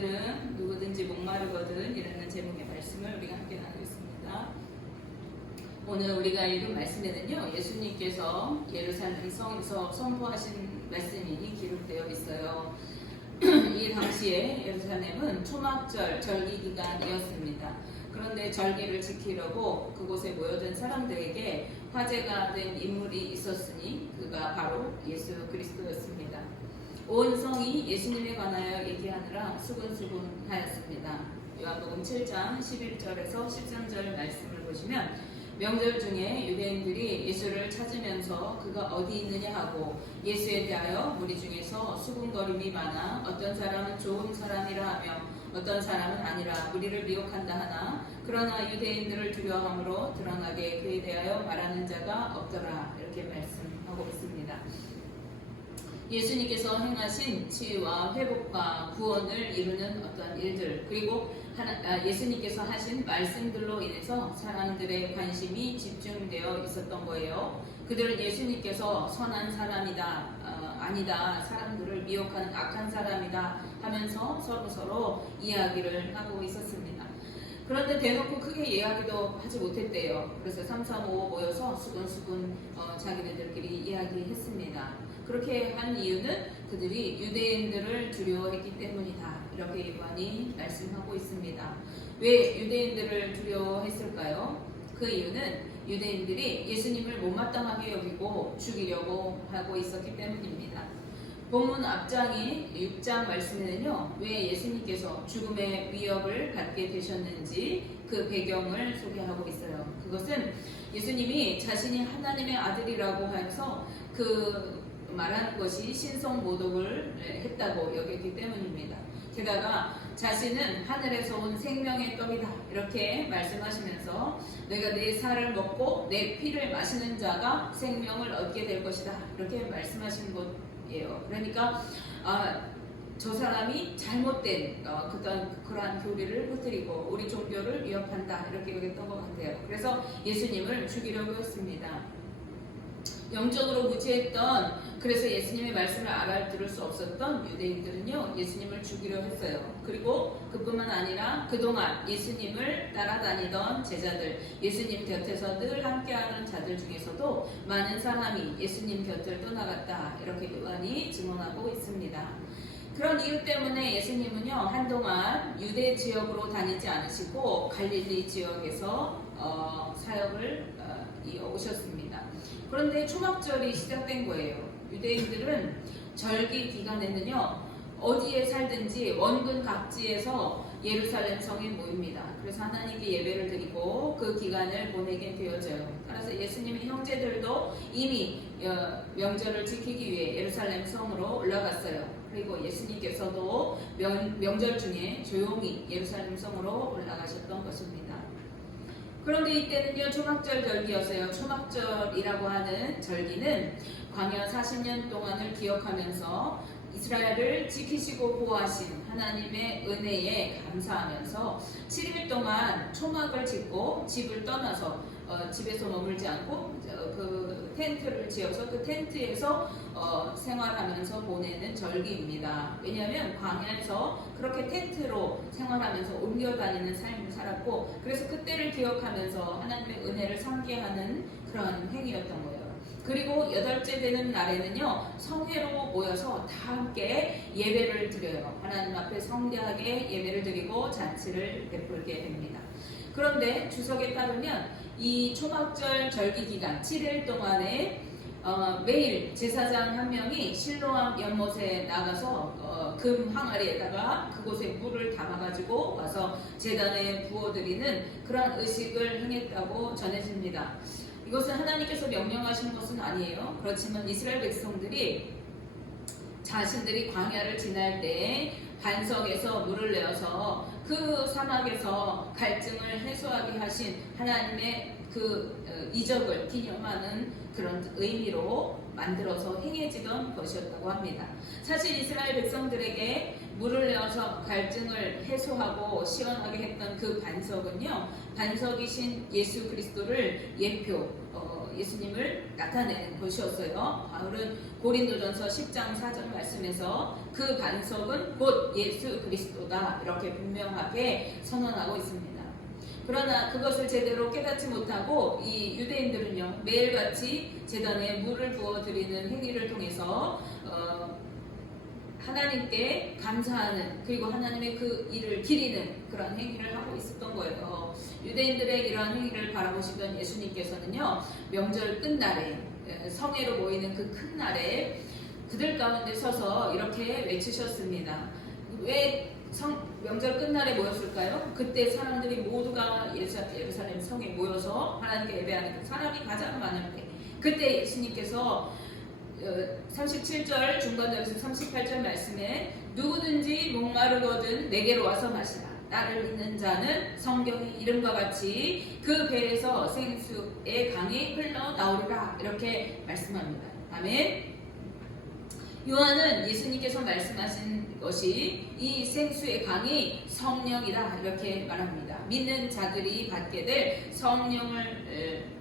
누구든지 목마르거든 이라는 제목의 말씀을 우리가 함께 나누겠습니다. 오늘 우리가 읽은 말씀에는요, 예수님께서 예루살렘 성에서 선포하신 말씀이 기록되어 있어요. 이 당시에 예루살렘은 초막절 절기 기간이었습니다. 그런데 절기를 지키려고 그곳에 모여든 사람들에게 화제가 된 인물이 있었으니 그가 바로 예수 그리스도였습니다. 온 성이 예수님에 관하여 얘기하느라 수근수근하였습니다. 요한복음 7장 11절에서 13절 말씀을 보시면 명절 중에 유대인들이 예수를 찾으면서 그가 어디 있느냐 하고 예수에 대하여 무리 중에서 수군거림이 많아 어떤 사람은 좋은 사람이라 하며 어떤 사람은 아니라 무리를 미혹한다 하나 그러나 유대인들을 두려워함으로 드러나게 그에 대하여 말하는 자가 없더라. 이렇게 말씀하고 있습니다. 예수님께서 행하신 치유와 회복과 구원을 이루는 어떤 일들, 그리고 예수님께서 하신 말씀들로 인해서 사람들의 관심이 집중되어 있었던 거예요. 그들은 예수님께서 선한 사람이다, 아니다, 사람들을 미혹하는 악한 사람이다 하면서 서로 이야기를 하고 있었습니다. 그런데 대놓고 크게 이야기도 하지 못했대요. 그래서 3, 4, 5 모여서 수근수근 자기네들끼리 이야기했습니다. 그렇게 한 이유는 그들이 유대인들을 두려워했기 때문이다. 이렇게 요한이 말씀하고 있습니다. 왜 유대인들을 두려워했을까요? 그 이유는 유대인들이 예수님을 못마땅하게 여기고 죽이려고 하고 있었기 때문입니다. 본문 앞장인 6장 말씀에는요, 왜 예수님께서 죽음의 위협을 받게 되셨는지 그 배경을 소개하고 있어요. 그것은 예수님이 자신이 하나님의 아들이라고 하면서 말하는 것이 신성모독을 했다고 여겼기 때문입니다. 게다가 자신은 하늘에서 온 생명의 떡이다 이렇게 말씀하시면서 내가 내 살을 먹고 내 피를 마시는 자가 생명을 얻게 될 것이다 이렇게 말씀하신 것이에요. 그러니까 저 사람이 잘못된 그러한 교리를 퍼뜨리고 우리 종교를 위협한다 이렇게 여겼던 것 같아요. 그래서 예수님을 죽이려고 했습니다. 영적으로 무지했던, 그래서 예수님의 말씀을 알아들을 수 없었던 유대인들은요, 예수님을 죽이려 했어요. 그리고 그뿐만 아니라 그동안 예수님을 따라다니던 제자들, 예수님 곁에서 늘 함께하는 자들 중에서도 많은 사람이 예수님 곁을 떠나갔다 이렇게 요한이 증언하고 있습니다. 그런 이유 때문에 예수님은요, 한동안 유대 지역으로 다니지 않으시고 갈릴리 지역에서 사역을 이어오셨습니다. 그런데 초막절이 시작된 거예요. 유대인들은 절기 기간에는요, 어디에 살든지 원근 각지에서 예루살렘 성에 모입니다. 그래서 하나님께 예배를 드리고 그 기간을 보내게 되어져요. 따라서 예수님의 형제들도 이미 명절을 지키기 위해 예루살렘 성으로 올라갔어요. 그리고 예수님께서도 명절 중에 조용히 예루살렘 성으로 올라가셨던 것입니다. 그런데 이때는요, 초막절 절기였어요. 초막절이라고 하는 절기는 광야 40년 동안을 기억하면서 이스라엘을 지키시고 보호하신 하나님의 은혜에 감사하면서 7일 동안 초막을 짓고 집을 떠나서 집에서 머물지 않고 그 텐트를 지어서 그 텐트에서 생활하면서 보내는 절기입니다. 왜냐하면 광야에서 그렇게 텐트로 생활하면서 옮겨 다니는 삶을 살았고, 그래서 그때를 기억하면서 하나님의 은혜를 상기하는 그런 행위였던 거예요. 그리고 8째 되는 날에는요, 성회로 모여서 다 함께 예배를 드려요. 하나님 앞에 성대하게 예배를 드리고 잔치를 베풀게 됩니다. 그런데 주석에 따르면 이 초막절 절기 기간 7일 동안에 매일 제사장 한 명이 실로암 연못에 나가서 금 항아리에다가 그곳에 물을 담아가지고 와서 제단에 부어드리는 그런 의식을 행했다고 전해집니다. 이것은 하나님께서 명령하신 것은 아니에요. 그렇지만 이스라엘 백성들이 자신들이 광야를 지날 때 반석에서 물을 내어서 그 사막에서 갈증을 해소하게 하신 하나님의 그 이적을 기념하는 그런 의미로 만들어서 행해지던 것이었다고 합니다. 사실 이스라엘 백성들에게 물을 내어서 갈증을 해소하고 시원하게 했던 그 반석은요, 반석이신 예수 그리스도를 예수님을 나타내는 것이었어요. 바울은 고린도전서 10장 4절 말씀에서 그 반석은 곧 예수 그리스도다 이렇게 분명하게 선언하고 있습니다. 그러나 그것을 제대로 깨닫지 못하고 이 유대인들은요, 매일같이 제단에 물을 부어 드리는 행위를 통해서 하나님께 감사하는, 그리고 하나님의 그 일을 기리는 그런 행위를 하고 있었던 거예요. 유대인들의 이러한 행위를 바라보시던 예수님께서는요, 명절 끝날에, 성회로 모이는 그 큰 날에 그들 가운데 서서 이렇게 외치셨습니다. 왜 명절 끝날에 모였을까요? 그때 사람들이 모두가 예루살렘 성에 모여서 하나님께 예배하는 사람이 가장 많을 때, 그때 예수님께서 37절 중간절에서 38절 말씀에 누구든지 목마르거든 내게로 와서 마시라. 나를 믿는 자는 성경의 이름과 같이 그 배에서 생수의 강이 흘러나오리라 이렇게 말씀합니다. 아멘. 요한은 예수님께서 말씀하신 것이 이 생수의 강이 성령이다 이렇게 말합니다. 믿는 자들이 받게 될 성령을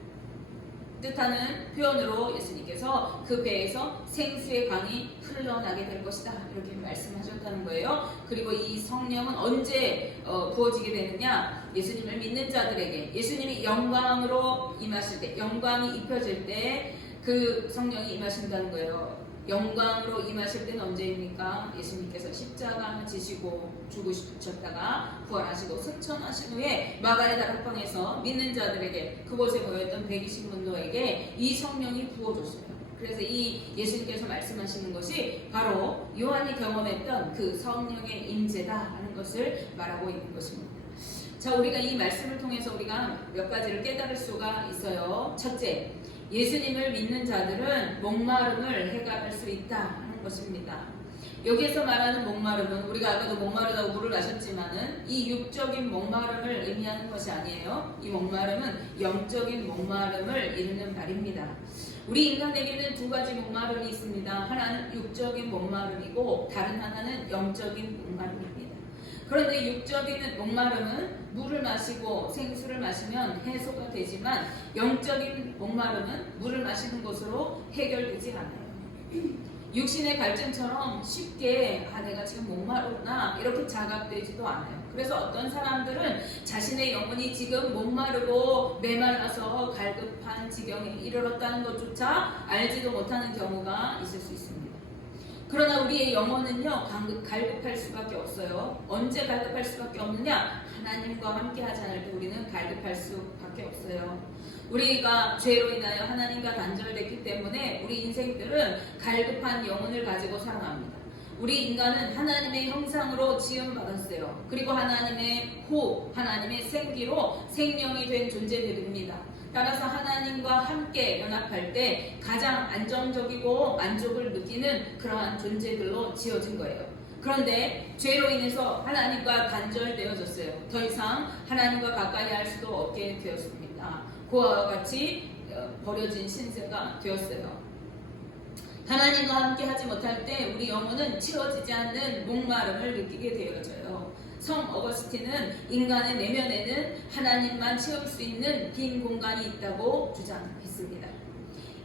뜻하는 표현으로 예수님께서 그 배에서 생수의 강이 흘러나게 될 것이다 이렇게 말씀하셨다는 거예요. 그리고 이 성령은 언제 부어지게 되느냐? 예수님을 믿는 자들에게, 예수님이 영광으로 임하실 때, 영광이 입혀질 때 그 성령이 임하신다는 거예요. 영광으로 임하실 때는 언제입니까? 예수님께서 십자가 지시고 죽으셨다가 부활하시고 승천하신 후에 마가의 다락방에서 믿는 자들에게, 그곳에 모였던 120문도에게 이 성령이 부어졌어요. 그래서 이 예수님께서 말씀하시는 것이 바로 요한이 경험했던 그 성령의 임재다 하는 것을 말하고 있는 것입니다. 자, 우리가 이 말씀을 통해서 우리가 몇 가지를 깨달을 수가 있어요. 첫째, 예수님을 믿는 자들은 목마름을 해결할 수 있다 하는 것입니다. 여기에서 말하는 목마름은, 우리가 아까도 목마르다고 물을 마셨지만은 이 육적인 목마름을 의미하는 것이 아니에요. 이 목마름은 영적인 목마름을 이루는 말입니다. 우리 인간에게는 두 가지 목마름이 있습니다. 하나는 육적인 목마름이고 다른 하나는 영적인 목마름입니다. 그런데 육적인 목마름은 물을 마시고 생수를 마시면 해소가 되지만 영적인 목마름은 물을 마시는 것으로 해결되지 않아요. 육신의 갈증처럼 쉽게 내가 지금 목마르구나 이렇게 자각되지도 않아요. 그래서 어떤 사람들은 자신의 영혼이 지금 목마르고 메말라서 갈급한 지경에 이르렀다는 것조차 알지도 못하는 경우가 있을 수 있습니다. 그러나 우리의 영혼은요, 갈급할 수밖에 없어요. 언제 갈급할 수밖에 없느냐? 하나님과 함께 하지 않을 때 우리는 갈급할 수밖에 없어요. 우리가 죄로 인하여 하나님과 단절됐기 때문에 우리 인생들은 갈급한 영혼을 가지고 살아갑니다. 우리 인간은 하나님의 형상으로 지음받았어요. 그리고 하나님의 하나님의 생기로 생명이 된 존재들입니다. 따라서 하나님과 함께 연합할 때 가장 안정적이고 만족을 느끼는 그러한 존재들로 지어진 거예요. 그런데 죄로 인해서 하나님과 단절되어졌어요. 더 이상 하나님과 가까이 할 수도 없게 되었습니다. 그와 같이 버려진 신세가 되었어요. 하나님과 함께 하지 못할 때 우리 영혼은 채워지지 않는 목마름을 느끼게 되어져요. 성 어거스틴은 인간의 내면에는 하나님만 채울 수 있는 빈 공간이 있다고 주장했습니다.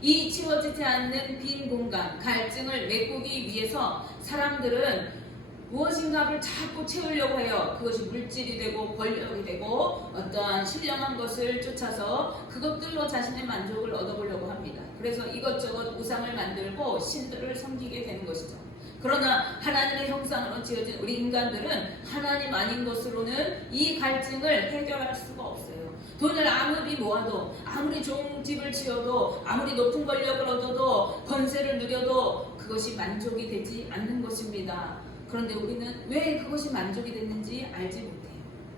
이 채워지지 않는 빈 공간, 갈증을 메꾸기 위해서 사람들은 무엇인가를 자꾸 채우려고 해요. 그것이 물질이 되고 권력이 되고 어떠한 신령한 것을 쫓아서 그것들로 자신의 만족을 얻어보려고 합니다. 그래서 이것저것 우상을 만들고 신들을 섬기게 되는 것이죠. 그러나 하나님의 형상으로 지어진 우리 인간들은 하나님 아닌 것으로는 이 갈증을 해결할 수가 없어요. 돈을 아무리 모아도, 아무리 좋은 집을 지어도, 아무리 높은 권력을 얻어도, 권세를 누려도 그것이 만족이 되지 않는 것입니다. 그런데 우리는 왜 그것이 만족이 됐는지 알지 못해요.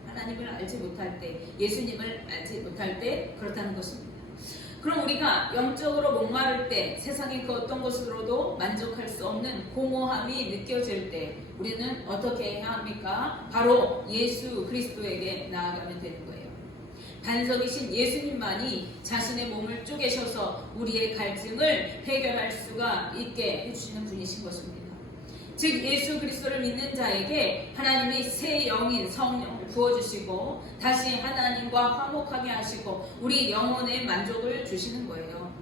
하나님을 알지 못할 때, 예수님을 알지 못할 때 그렇다는 것입니다. 그럼 우리가 영적으로 목마를 때, 세상의 그 어떤 것으로도 만족할 수 없는 공허함이 느껴질 때 우리는 어떻게 해야 합니까? 바로 예수 그리스도에게 나아가면 되는 거예요. 반석이신 예수님만이 자신의 몸을 쪼개셔서 우리의 갈증을 해결할 수가 있게 해주시는 분이신 것입니다. 즉 예수 그리스도를 믿는 자에게 하나님이 새 영인 성령을 부어주시고 다시 하나님과 화목하게 하시고 우리 영혼의 만족을 주시는 거예요.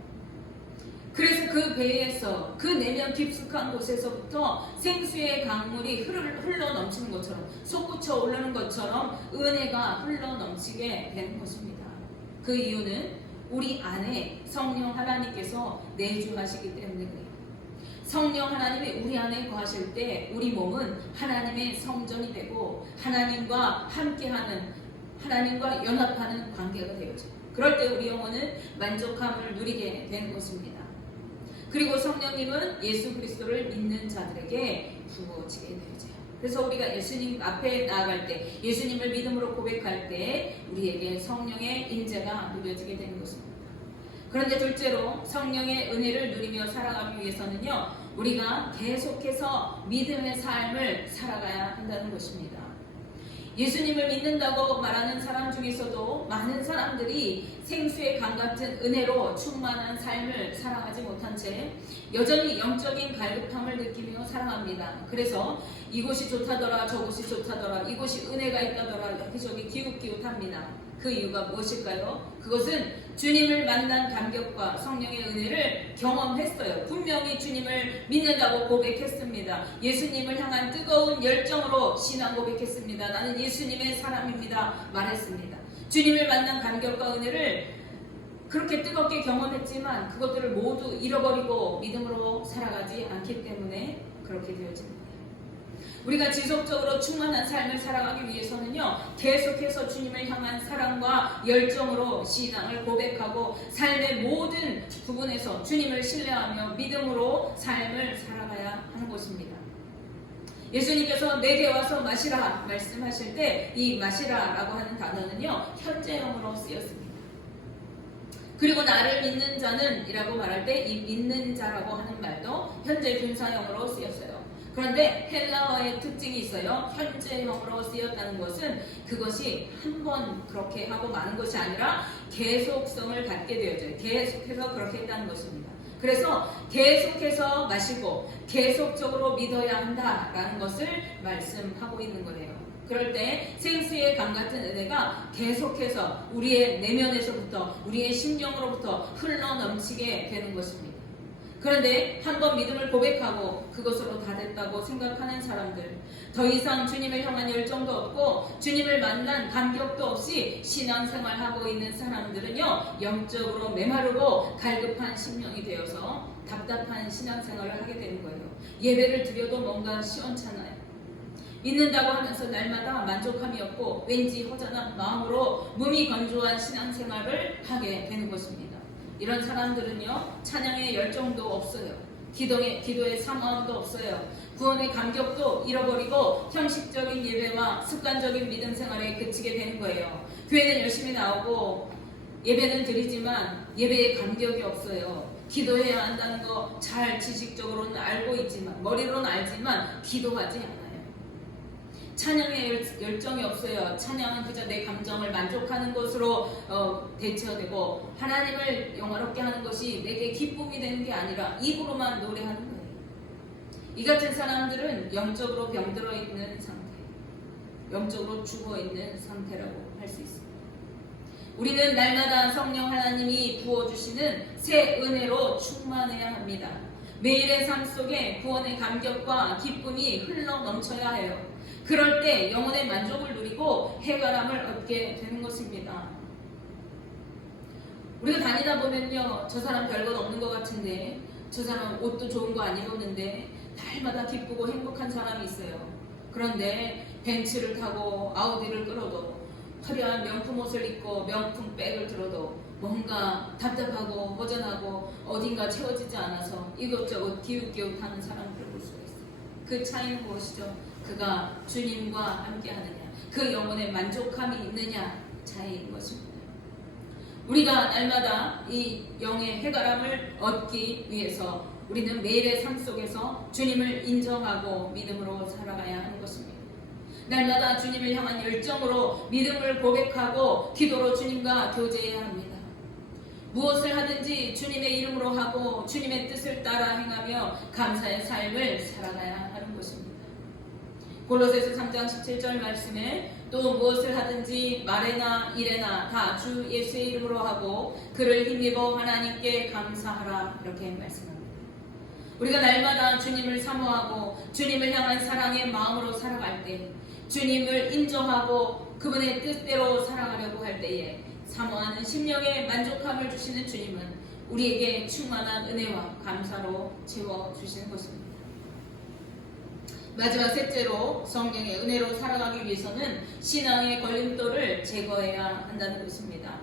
그래서 그 배에서 그 내면 깊숙한 곳에서부터 생수의 강물이 흘러 넘치는 것처럼 솟구쳐 오르는 것처럼 은혜가 흘러 넘치게 되는 것입니다. 그 이유는 우리 안에 성령 하나님께서 내주하시기 때문에 그래요. 성령 하나님이 우리 안에 거하실 때 우리 몸은 하나님의 성전이 되고 하나님과 함께하는, 하나님과 연합하는 관계가 되어져요. 그럴 때 우리 영혼은 만족함을 누리게 되는 것입니다. 그리고 성령님은 예수 그리스도를 믿는 자들에게 부어지게 되어져요. 그래서 우리가 예수님 앞에 나아갈 때, 예수님을 믿음으로 고백할 때 우리에게 성령의 인재가 누려지게 되는 것입니다. 그런데 둘째로 성령의 은혜를 누리며 살아가기 위해서는요, 우리가 계속해서 믿음의 삶을 살아가야 한다는 것입니다. 예수님을 믿는다고 말하는 사람 중에서도 많은 사람들이 생수의 강 같은 은혜로 충만한 삶을 살아가지 못한 채 여전히 영적인 갈급함을 느끼며 살아갑니다. 그래서 이곳이 좋다더라, 저곳이 좋다더라, 이곳이 은혜가 있다더라, 여기저기 기웃기웃합니다. 그 이유가 무엇일까요? 그것은 주님을 만난 감격과 성령의 은혜를 경험했어요. 분명히 주님을 믿는다고 고백했습니다. 예수님을 향한 뜨거운 열정으로 신앙 고백했습니다. 나는 예수님의 사람입니다 말했습니다. 주님을 만난 감격과 은혜를 그렇게 뜨겁게 경험했지만 그것들을 모두 잃어버리고 믿음으로 살아가지 않기 때문에 그렇게 되어집니다. 우리가 지속적으로 충만한 삶을 살아가기 위해서는요, 계속해서 주님을 향한 사랑과 열정으로 신앙을 고백하고 삶의 모든 부분에서 주님을 신뢰하며 믿음으로 삶을 살아가야 하는 것입니다. 예수님께서 내게 와서 마시라 말씀하실 때 이 마시라라고 하는 단어는요, 현재형으로 쓰였습니다. 그리고 나를 믿는 자는 이라고 말할 때 이 믿는 자라고 하는 말도 현재 분사형으로 쓰였어요. 그런데 헬라어의 특징이 있어요. 현재형으로 쓰였다는 것은 그것이 한 번 그렇게 하고 마는 것이 아니라 계속성을 갖게 되어져요. 계속해서 그렇게 했다는 것입니다. 그래서 계속해서 마시고 계속적으로 믿어야 한다라는 것을 말씀하고 있는 거예요. 그럴 때 생수의 강 같은 은혜가 계속해서 우리의 내면에서부터 우리의 심령으로부터 흘러 넘치게 되는 것입니다. 그런데 한번 믿음을 고백하고 그것으로 다 됐다고 생각하는 사람들, 더 이상 주님을 향한 열정도 없고 주님을 만난 감격도 없이 신앙생활하고 있는 사람들은요, 영적으로 메마르고 갈급한 심령이 되어서 답답한 신앙생활을 하게 되는 거예요. 예배를 드려도 뭔가 시원찮아요. 믿는다고 하면서 날마다 만족함이 없고 왠지 허전한 마음으로 몸이 건조한 신앙생활을 하게 되는 것입니다. 이런 사람들은요, 찬양의 열정도 없어요. 기도의 사모함도 없어요. 구원의 감격도 잃어버리고 형식적인 예배와 습관적인 믿음 생활에 그치게 되는 거예요. 교회는 열심히 나오고 예배는 드리지만 예배의 감격이 없어요. 기도해야 한다는 거 잘 지식적으로는 알고 있지만, 머리로는 알지만 기도하지 않아요. 찬양의 열정이 없어요. 찬양은 그저 내 감정을 만족하는 것으로 대처되고 하나님을 영화롭게 하는 것이 내게 기쁨이 되는 게 아니라 입으로만 노래하는 거예요. 이 같은 사람들은 영적으로 병들어 있는 상태, 영적으로 죽어 있는 상태라고 할 수 있습니다. 우리는 날마다 성령 하나님이 부어주시는 새 은혜로 충만해야 합니다. 매일의 삶 속에 구원의 감격과 기쁨이 흘러 넘쳐야 해요. 그럴 때 영혼의 만족을 누리고 해결함을 얻게 되는 것입니다. 우리가 다니다 보면요, 저 사람 별것 없는 것 같은데, 저 사람 옷도 좋은 거 안 입었는데 날마다 기쁘고 행복한 사람이 있어요. 그런데 벤츠를 타고 아우디를 끌어도, 화려한 명품 옷을 입고 명품 백을 들어도 뭔가 답답하고 허전하고 어딘가 채워지지 않아서 이것저것 기웃기웃하는 사람들을 볼 수가 있어요. 그 차이는 무엇이죠? 그가 주님과 함께 하느냐, 그 영혼에 만족함이 있느냐 차이인 것입니다. 우리가 날마다 이 영의 해결함을 얻기 위해서 우리는 매일의 삶 속에서 주님을 인정하고 믿음으로 살아가야 하는 것입니다. 날마다 주님을 향한 열정으로 믿음을 고백하고 기도로 주님과 교제해야 합니다. 무엇을 하든지 주님의 이름으로 하고 주님의 뜻을 따라 행하며 감사의 삶을 살아가야 하는 것입니다. 골로새서 3장 17절 말씀에 또 무엇을 하든지 말에나 일에나 다 주 예수의 이름으로 하고 그를 힘입어 하나님께 감사하라 이렇게 말씀합니다. 우리가 날마다 주님을 사모하고 주님을 향한 사랑의 마음으로 살아갈 때, 주님을 인정하고 그분의 뜻대로 살아가려고 할 때에 사모하는 심령의 만족함을 주시는 주님은 우리에게 충만한 은혜와 감사로 채워주시는 것입니다. 마지막 셋째로 성경의 은혜로 살아가기 위해서는 신앙의 걸림돌을 제거해야 한다는 것입니다.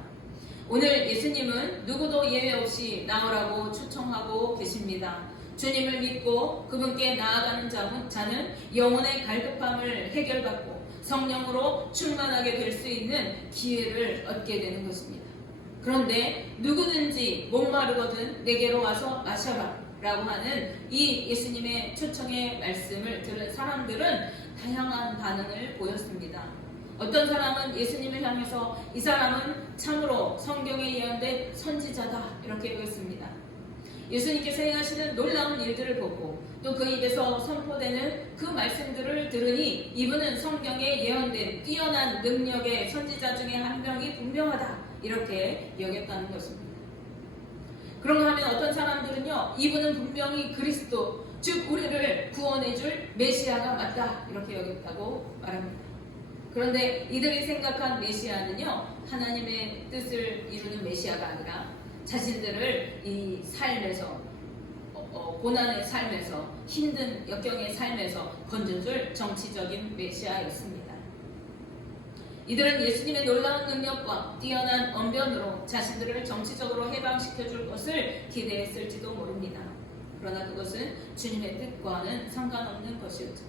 오늘 예수님은 누구도 예외 없이 나오라고 초청하고 계십니다. 주님을 믿고 그분께 나아가는 자는 영혼의 갈급함을 해결받고 성령으로 충만하게 될 수 있는 기회를 얻게 되는 것입니다. 그런데 누구든지 목마르거든 내게로 와서 마셔라 라고 하는 이 예수님의 초청의 말씀을 들은 사람들은 다양한 반응을 보였습니다. 어떤 사람은 예수님을 향해서 이 사람은 참으로 성경에 예언된 선지자다 이렇게 여겼습니다. 예수님께서 행하시는 놀라운 일들을 보고 또 그 입에서 선포되는 그 말씀들을 들으니 이분은 성경에 예언된 뛰어난 능력의 선지자 중에 한 명이 분명하다 이렇게 여겼다는 것입니다. 그런가 하면 어떤 사람들은요, 이분은 분명히 그리스도, 즉 우리를 구원해줄 메시아가 맞다 이렇게 여겼다고 말합니다. 그런데 이들이 생각한 메시아는요, 하나님의 뜻을 이루는 메시아가 아니라 자신들을 이 삶에서 고난의 삶에서 힘든 역경의 삶에서 건져줄 정치적인 메시아였습니다. 이들은 예수님의 놀라운 능력과 뛰어난 언변으로 자신들을 정치적으로 해방시켜줄 것을 기대했을지도 모릅니다. 그러나 그것은 주님의 뜻과는 상관없는 것이었죠.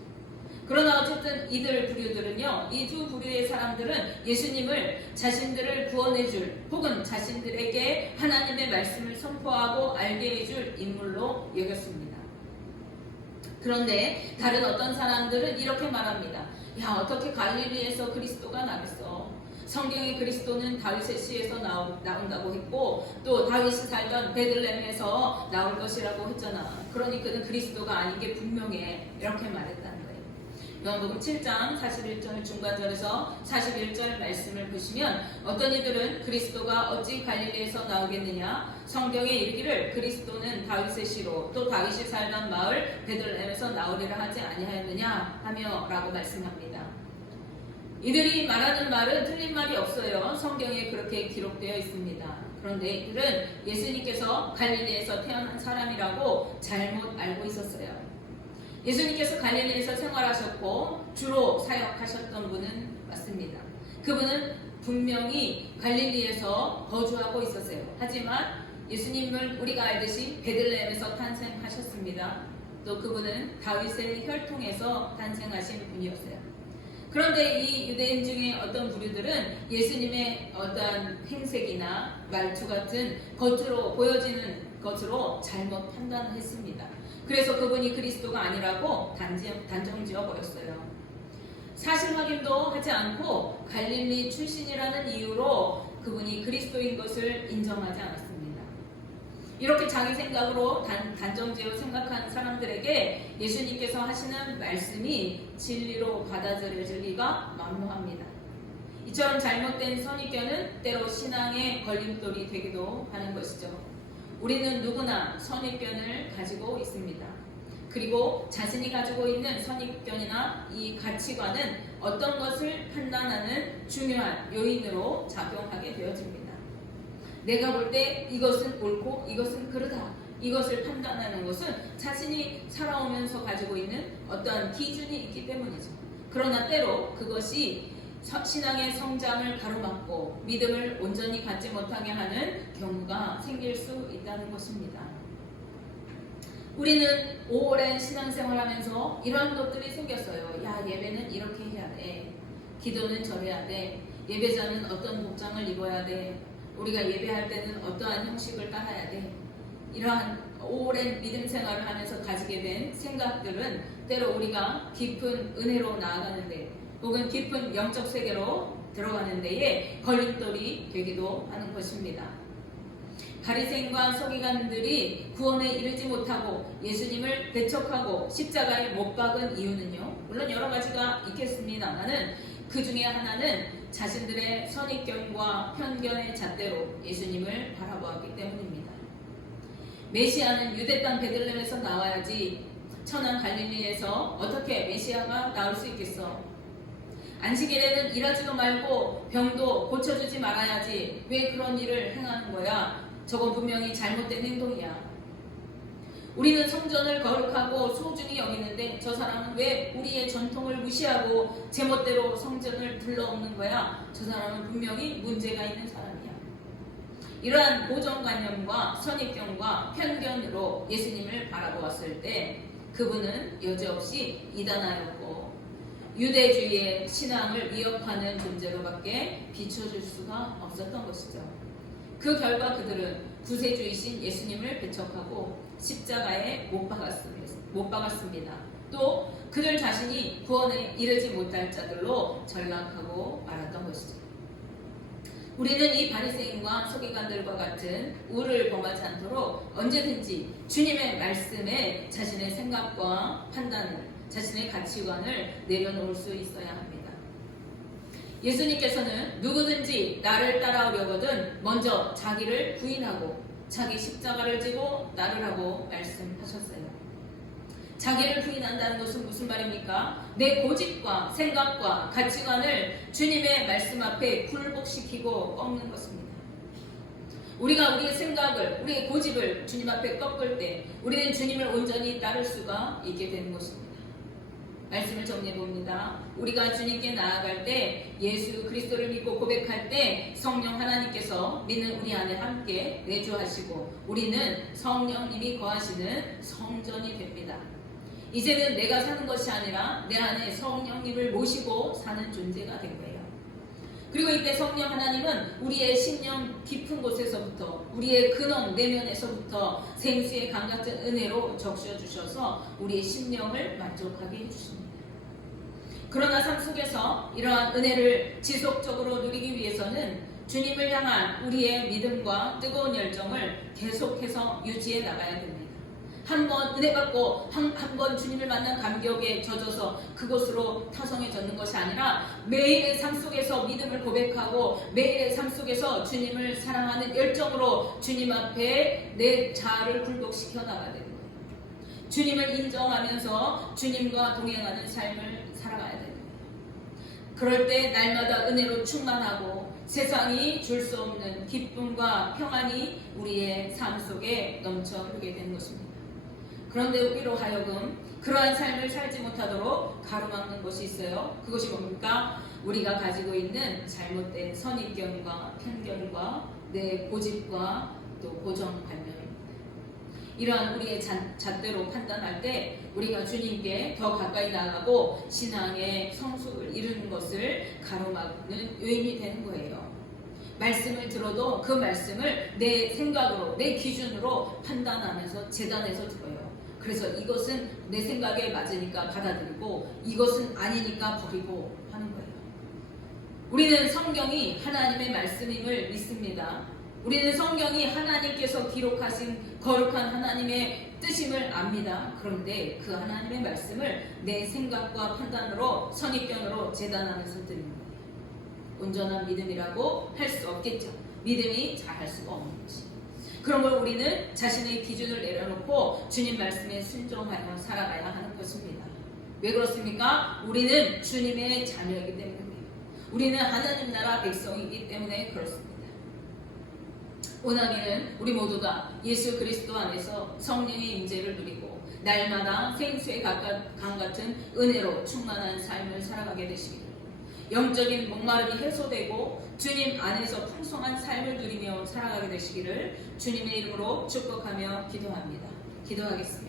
그러나 어쨌든 이들 부류들은요, 이 두 부류의 사람들은 예수님을 자신들을 구원해줄 혹은 자신들에게 하나님의 말씀을 선포하고 알게 해줄 인물로 여겼습니다. 그런데 다른 어떤 사람들은 이렇게 말합니다. 야, 어떻게 갈릴리에서 그리스도가 나겠어? 성경의 그리스도는 다윗의 씨에서 나온다고 했고 또 다윗이 살던 베들레헴에서 나올 것이라고 했잖아. 그러니 그는 그리스도가 아닌 게 분명해. 이렇게 말했다는 거예요. 요한복음 7장 41절 중간절에서 41절 말씀을 보시면 어떤 이들은 그리스도가 어찌 갈릴리에서 나오겠느냐, 성경에 이르기를 그리스도는 다윗의 씨로 또 다윗이 살던 마을 베들레헴에서 나오리라 하지 아니하였느냐 하며 라고 말씀합니다. 이들이 말하는 말은 틀린 말이 없어요. 성경에 그렇게 기록되어 있습니다. 그런데 이들은 예수님께서 갈릴리에서 태어난 사람이라고 잘못 알고 있었어요. 예수님께서 갈릴리에서 생활하셨고 주로 사역하셨던 분은 맞습니다. 그분은 분명히 갈릴리에서 거주하고 있었어요. 하지만 예수님을 우리가 알듯이 베들레헴에서 탄생하셨습니다. 또 그분은 다윗의 혈통에서 탄생하신 분이었어요. 그런데 이 유대인 중에 어떤 부류들은 예수님의 어떤 행색이나 말투 같은 겉으로 보여지는 것으로 잘못 판단을 했습니다. 그래서 그분이 그리스도가 아니라고 단정지어 버렸어요. 사실 확인도 하지 않고 갈릴리 출신이라는 이유로 그분이 그리스도인 것을 인정하지 않았습니다. 이렇게 자기 생각으로 단정지어 생각한 사람들에게 예수님께서 하시는 말씀이 진리로 받아들여질 리가 만무합니다. 이처럼 잘못된 선입견은 때로 신앙의 걸림돌이 되기도 하는 것이죠. 우리는 누구나 선입견을 가지고 있습니다. 그리고 자신이 가지고 있는 선입견이나 이 가치관은 어떤 것을 판단하는 중요한 요인으로 작용하게 되어집니다. 내가 볼 때 이것은 옳고 이것은 그르다, 이것을 판단하는 것은 자신이 살아오면서 가지고 있는 어떠한 기준이 있기 때문이죠. 그러나 때로 그것이 신앙의 성장을 가로막고 믿음을 온전히 갖지 못하게 하는 경우가 생길 수 있다는 것입니다. 우리는 오랜 신앙생활하면서 이러한 것들이 생겼어요. 야, 예배는 이렇게 해야 돼. 기도는 저래야 돼. 예배자는 어떤 복장을 입어야 돼. 우리가 예배할 때는 어떠한 형식을 따라야 돼. 이러한 오랜 믿음 생활을 하면서 가지게 된 생각들은 때로 우리가 깊은 은혜로 나아가는데 혹은 깊은 영적 세계로 들어가는 데에 걸림돌이 되기도 하는 것입니다. 바리새인과 서기관들이 구원에 이르지 못하고 예수님을 배척하고 십자가에 못 박은 이유는요. 물론 여러 가지가 있겠습니다만은 그 중에 하나는 자신들의 선입견과 편견의 잣대로 예수님을 바라보았기 때문입니다. 메시아는 유대 땅 베들레헴에서 나와야지 천한 갈릴리에서 어떻게 메시아가 나올 수 있겠어? 안식일에는 일하지도 말고 병도 고쳐주지 말아야지 왜 그런 일을 행하는 거야? 저건 분명히 잘못된 행동이야. 우리는 성전을 거룩하고 소중히 여기는데 저 사람은 왜 우리의 전통을 무시하고 제멋대로 성전을 들러옵는 거야? 저 사람은 분명히 문제가 있는 사람이야. 이러한 고정관념과 선입견과 편견으로 예수님을 바라보았을 때 그분은 여지없이 이단하였고 유대주의의 신앙을 위협하는 존재로밖에 비춰줄 수가 없었던 것이죠. 그 결과 그들은 구세주이신 예수님을 배척하고 십자가에 못 박았습니다. 또 그들 자신이 구원에 이르지 못할 자들로 전락하고 말았던 것이죠. 우리는 이 바리새인과 서기관들과 같은 우를 범하지 않도록 언제든지 주님의 말씀에 자신의 생각과 판단을, 자신의 가치관을 내려놓을 수 있어야 합니다. 예수님께서는 누구든지 나를 따라오려거든 먼저 자기를 부인하고 자기 십자가를 지고 나르라고 말씀하셨어요. 자기를 부인한다는 것은 무슨 말입니까? 내 고집과 생각과 가치관을 주님의 말씀 앞에 굴복시키고 꺾는 것입니다. 우리가 우리의 생각을, 우리의 고집을 주님 앞에 꺾을 때 우리는 주님을 온전히 따를 수가 있게 되는 것입니다. 말씀을 정리해 봅니다. 우리가 주님께 나아갈 때 예수 그리스도를 믿고 고백할 때 성령 하나님께서 믿는 우리 안에 함께 내주하시고 우리는 성령님이 거하시는 성전이 됩니다. 이제는 내가 사는 것이 아니라 내 안에 성령님을 모시고 사는 존재가 된 거예요. 그리고 이때 성령 하나님은 우리의 심령 깊은 곳에서부터 우리의 근원 내면에서부터 생수의 강 같은 은혜로 적셔 주셔서 우리의 심령을 만족하게 해주십니다. 그러나 삶 속에서 이러한 은혜를 지속적으로 누리기 위해서는 주님을 향한 우리의 믿음과 뜨거운 열정을 계속해서 유지해 나가야 됩니다. 한번 은혜 받고 한 번 주님을 만난 감격에 젖어서 그곳으로 타성해졌는 것이 아니라 매일의 삶 속에서 믿음을 고백하고 매일의 삶 속에서 주님을 사랑하는 열정으로 주님 앞에 내 자아를 굴복시켜 나가야 되는 거예요. 주님을 인정하면서 주님과 동행하는 삶을 살아가야 됩니다. 그럴 때 날마다 은혜로 충만하고 세상이 줄 수 없는 기쁨과 평안이 우리의 삶 속에 넘쳐 흐르게 되는 것입니다. 그런데 우리로 하여금 그러한 삶을 살지 못하도록 가로막는 것이 있어요. 그것이 뭡니까? 우리가 가지고 있는 잘못된 선입견과 편견과 내 고집과 또 고정관념입니다. 이러한 우리의 잣대로 판단할 때 우리가 주님께 더 가까이 나아가고 신앙의 성숙을 이루는 것을 가로막는 요인이 되는 거예요. 말씀을 들어도 그 말씀을 내 생각으로, 내 기준으로 판단하면서 재단해서 들어요. 그래서 이것은 내 생각에 맞으니까 받아들이고 이것은 아니니까 버리고 하는 거예요. 우리는 성경이 하나님의 말씀임을 믿습니다. 우리는 성경이 하나님께서 기록하신 거룩한 하나님의 뜻임을 압니다. 그런데 그 하나님의 말씀을 내 생각과 판단으로 선입견으로 재단하면서 드리는 거예요. 온전한 믿음이라고 할 수 없겠죠. 믿음이 잘할 수가 없는 것이. 그러므로 우리는 자신의 기준을 내려놓고 주님 말씀에 순종하여 살아가야 하는 것입니다. 왜 그렇습니까? 우리는 주님의 자녀이기 때문입니다. 우리는 하나님 나라 백성이기 때문에 그렇습니다. 오나미는 우리 모두가 예수 그리스도 안에서 성령의 임재를 누리고 날마다 생수의 강 같은 은혜로 충만한 삶을 살아가게 되시기를, 영적인 목마름이 해소되고 주님 안에서 풍성한 삶을 누리며 살아가게 되시기를 주님의 이름으로 축복하며 기도합니다. 기도하겠습니다.